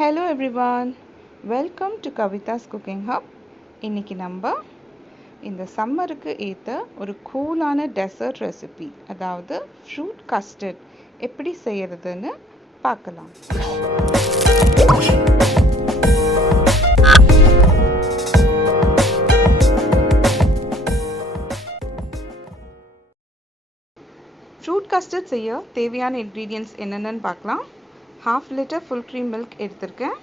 Hello everyone, welcome to Kavita's Cooking Hub. இன்னைக்கு நம்ம இந்த சம்மருக்கு ஏற்ற ஒரு கூலான டெசர்ட் ரெசிபி, அதாவது ஃப்ரூட் கஸ்டர்ட் எப்படி செய்யறதுன்னு பார்க்கலாம். ஃப்ரூட் கஸ்டர்ட் செய்ய தேவையான இன்க்ரீடியன்ட்ஸ் என்னென்னு பார்க்கலாம். 1/2 liter full cream milk எடுத்திருக்கேன்.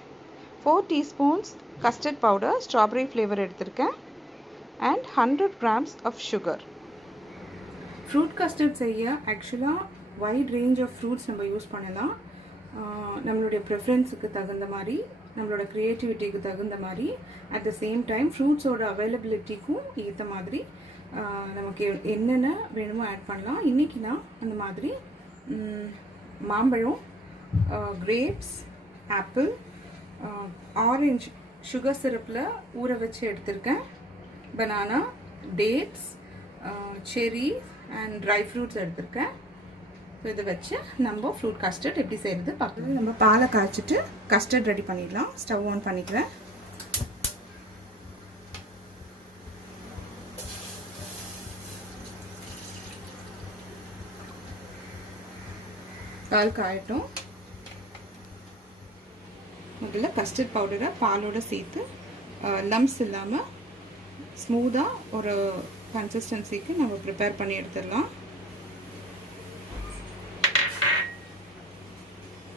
4 teaspoons custard powder strawberry flavor எடுத்திருக்கேன். and 100 grams of sugar. Fruit custard செய்ய ஆக்சுவலாக வைட் ரேஞ்ச் ஆஃப் ஃப்ரூட்ஸ் நம்ம யூஸ் பண்ணலாம். நம்மளுடைய ப்ரிஃபரன்ஸுக்கு தகுந்த மாதிரி, நம்மளோட க்ரியேட்டிவிட்டிக்கு தகுந்த மாதிரி, அட் த சேம் டைம் ஃப்ரூட்ஸோட அவைலபிலிட்டிக்கும் ஏற்ற மாதிரி நமக்கு என்னென்ன வேணுமோ ஆட் பண்ணலாம். இன்றைக்கி நான் அந்த மாதிரி மாம்பழம், grapes, ஆப்பிள், ஆரஞ்சு சுகர் சிரப்பில் ஊற வச்சு எடுத்திருக்கேன், பனானா, டேட்ஸ், செரி அண்ட் ட்ரை ஃப்ரூட்ஸ் எடுத்திருக்கேன். ஸோ இதை வச்சு நம்ம ஃப்ரூட் கஸ்டர்ட் எப்படி செய்கிறது பார்க்கலாம். நம்ம பாலை காய்ச்சிட்டு கஸ்டர்ட் ரெடி பண்ணிடலாம். ஸ்டவ் ஆன் பண்ணிக்கிறேன். பால் காயட்டும். முதல்ல கஸ்டர்ட் பவுடரை பாலோடு சேர்த்து லம்ஸ் இல்லாமல் ஸ்மூத்தாக ஒரு கன்சிஸ்டன்சிக்கு நம்ம ப்ரிப்பேர் பண்ணி எடுத்துடலாம்.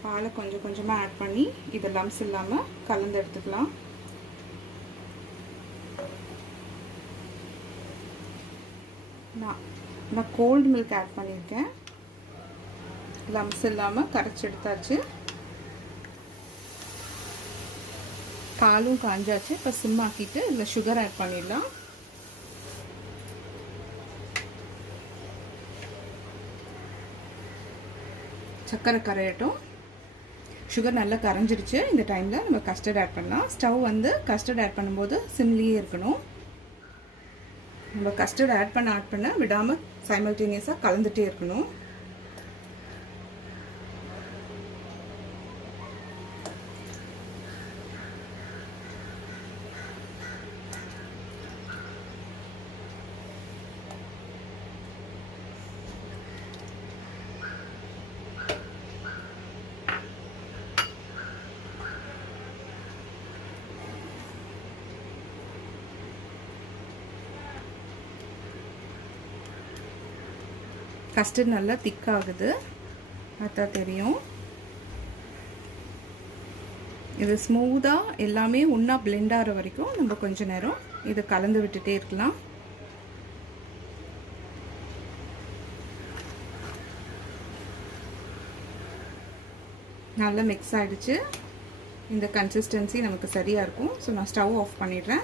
பாலை கொஞ்சம் கொஞ்சமாக ஆட் பண்ணி இதை லம்ஸ் இல்லாமல் கலந்து எடுத்துக்கலாம். நான் கோல்டு மில்க் ஆட் பண்ணியிருக்கேன். லம்ஸ் இல்லாமல் கரைச்சி எடுத்தாச்சு. பாலும் காஞ்சாச்சு. இப்போ சிம் ஆக்கிட்டு இதில் சுகர் ஆட் பண்ணிடலாம். சர்க்கரை கரையட்டும். சுகர் நல்லா கரைஞ்சிடுச்சு. இந்த டைமில் நம்ம கஸ்டர்ட் ஆட் பண்ணலாம். ஸ்டவ் வந்து கஸ்டர்ட் ஆட் பண்ணும்போது சிம்லேயே இருக்கணும். நம்ம கஸ்டர்ட் ஆட் பண்ண விடாமல் சைமல்டேனியஸாக கலந்துகிட்டே இருக்கணும். கஸ்டர்ட் நல்லா திக்காகுது, பார்த்தா தெரியும். இது ஸ்மூத்தாக எல்லாமே ஒன்றா பிளெண்ட் ஆகிற வரைக்கும் நம்ம கொஞ்ச நேரம் இதை கலந்து விட்டுட்டே இருக்கலாம். நல்லா மிக்ஸ் ஆகிடுச்சு. இந்த கன்சிஸ்டன்சி நமக்கு சரியாக இருக்கும். ஸோ நான் ஸ்டவ் ஆஃப் பண்ணிடுறேன்.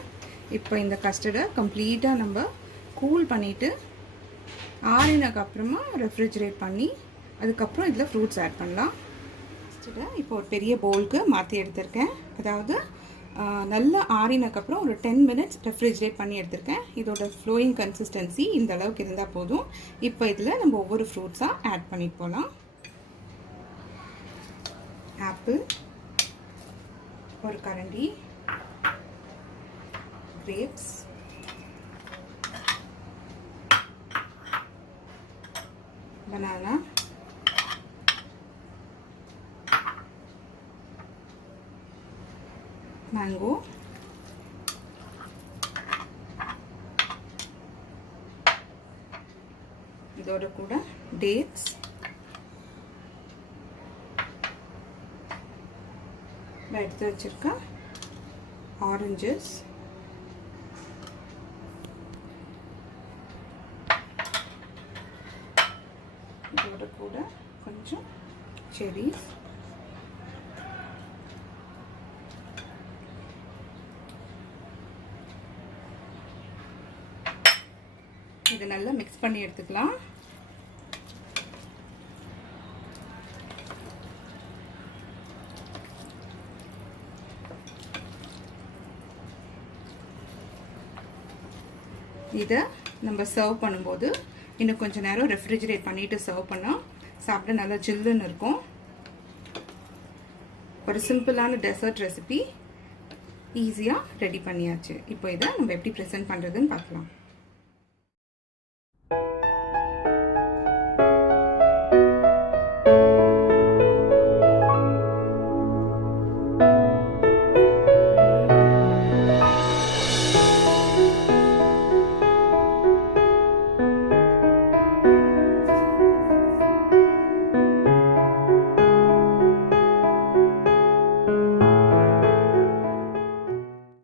இப்போ இந்த கஸ்டர்டை கம்ப்ளீட்டாக நம்ம கூல் பண்ணிவிட்டு ஆறினக்கு அப்புறமா ரெஃப்ரிஜரேட் பண்ணி அதுக்கப்புறம் இதில் ஃப்ரூட்ஸ் ஆட் பண்ணலாம். இப்போ ஒரு பெரிய பவுலுக்கு மாற்றி எடுத்திருக்கேன். அதாவது நல்லா ஆறினக்கப்புறம் ஒரு 10 minutes ரெஃப்ரிஜரேட் பண்ணி எடுத்திருக்கேன். இதோட ஃப்ளோயிங் கன்சிஸ்டன்சி இந்த அளவுக்கு இருந்தால் போதும். இப்போ இதில் நம்ம ஒவ்வொரு ஃப்ரூட்ஸாக ஆட் பண்ணிட்டு போகலாம். ஆப்பிள் ஒரு கரண்டி, கிரேப்ஸ், banana, mango, இதோட கூட டேட்ஸ், எடுத்து வச்சிருக்க ஆரஞ்சஸ், இதோட கூட கொஞ்சம் செரிஸ், இதை நல்லா மிக்ஸ் பண்ணி எடுத்துக்கலாம். இதை நம்ம சர்வ் பண்ணும்போது இன்னும் கொஞ்சம் நேரம் ரெஃப்ரிஜரேட் பண்ணிவிட்டு சர்வ் பண்ணால் சாப்பிட நல்லா ஜில்லுன்னு இருக்கும். ஒரு சிம்பிளான டெசர்ட் ரெசிபி ஈஸியாக ரெடி பண்ணியாச்சு. இப்போ இதை நம்ம எப்படி ப்ரெசென்ட் பண்ணுறதுன்னு பார்க்கலாம்.